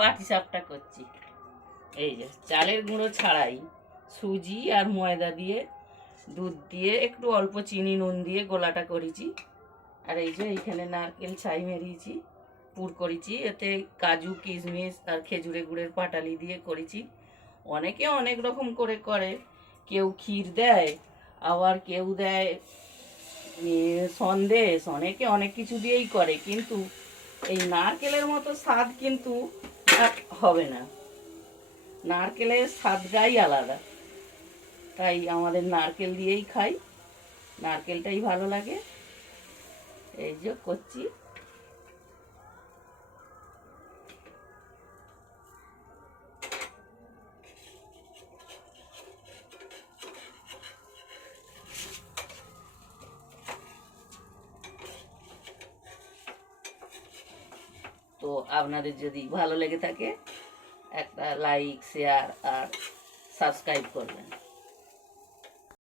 পাটিসাপটা করছি। এই যে চালের গুঁড়ো ছাড়াই সুজি আর ময়দা দিয়ে দুধ দিয়ে একটু অল্প চিনি নুন দিয়ে গোলাটা করেছি। আর এই যে এইখানে নারকেল ছাই মেরিয়েছি, পুর করেছি, এতে কাজু কিশমিশ আর খেজুরে গুড়ের পাটালি দিয়ে করেছি। অনেকে অনেক রকম করে করে, কেউ ক্ষীর দেয়, আবার কেউ দেয় সন্দেশ, অনেকে অনেক কিছু দিয়েই করে, কিন্তু এই নারকেলের মতো স্বাদ কিন্তু আর হবে না। নারকেলের স্বাদটাই আলাদা, তাই আমাদের নারকেল দিয়েই খাই, নারকেলটাই ভালো লাগে। এই যে করছি। তো আপনাদের যদি ভালো লেগে থাকে একটা লাইক শেয়ার আর সাবস্ক্রাইব করবেন।